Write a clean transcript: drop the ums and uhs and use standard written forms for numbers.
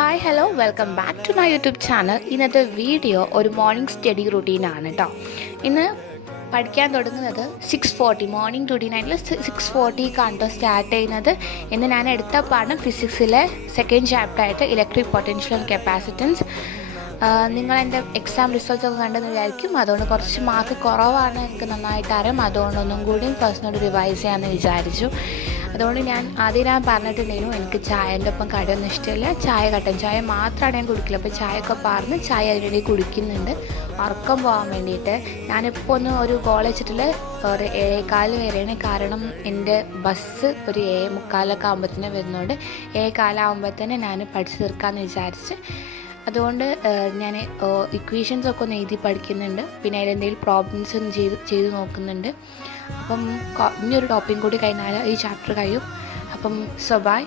Hi hello welcome back to my YouTube channel. ഇന്നത്തെ video ഒരു morning study റുട്ടീനാണ് കേട്ടോ. ഇന്ന് പഠിക്കാൻ തുടങ്ങുന്നത് 6:40 മോർണിംഗ് റുട്ടീനായിട്ടുള്ള 6:40ക്കാണ് കേട്ടോ സ്റ്റാർട്ട് ചെയ്യുന്നത്. ഇന്ന് ഞാൻ എടുത്ത പാഠം ഫിസിക്സിലെ സെക്കൻഡ് ചാപ്റ്റർ ആയിട്ട് ഇലക്ട്രിക് പൊട്ടൻഷ്യൽ ആൻഡ് കപ്പാസിറ്റൻസ്. നിങ്ങൾ എൻ്റെ എക്സാം റിസൾട്ടൊക്കെ കണ്ടെന്ന് വിചാരിക്കും. അതുകൊണ്ട് കുറച്ച് മാർക്ക് കുറവാണ്, എനിക്ക് നന്നായിട്ട് അറിയാം. അതുകൊണ്ടൊന്നും കൂടിയും ഫസ്റ്റ് റിവൈസ് ചെയ്യാമെന്ന് വിചാരിച്ചു. അതുകൊണ്ട് ഞാൻ പറഞ്ഞിട്ടുണ്ടായിരുന്നു, എനിക്ക് ചായൻ്റെ ഒപ്പം കടിയൊന്നും ഇഷ്ടമില്ല. കട്ടൻ ചായ മാത്രമാണ് ഞാൻ കുടിക്കില്ല. അപ്പോൾ ചായയൊക്കെ പറഞ്ഞ് ചായ അതിനിടയിൽ കുടിക്കുന്നുണ്ട് ഉറക്കം പോകാൻ വേണ്ടിയിട്ട്. ഞാനിപ്പോൾ ഒരു ഗോൾ വെച്ചിട്ടുള്ള ഒരു 7:15 വരെയാണ്. കാരണം എൻ്റെ ബസ് ഒരു 7:45 ആകുമ്പോഴത്തേനും വരുന്നതുകൊണ്ട് 7:15 ആകുമ്പോഴത്തേനും ഞാൻ പഠിച്ച് തീർക്കാമെന്ന് വിചാരിച്ച്. അതുകൊണ്ട് ഞാൻ ഇക്വേഷൻസൊക്കെ ഒന്ന് എഴുതി പഠിക്കുന്നുണ്ട്. പിന്നെ അതിലെന്തെങ്കിലും പ്രോബ്ലംസ് ഒന്ന് ചെയ്ത് നോക്കുന്നുണ്ട്. അപ്പം ഇനിയൊരു ടോപ്പിക്കും കൂടി കഴിഞ്ഞാൽ ഈ ചാപ്റ്റർ കഴിയും. അപ്പം ബൈ.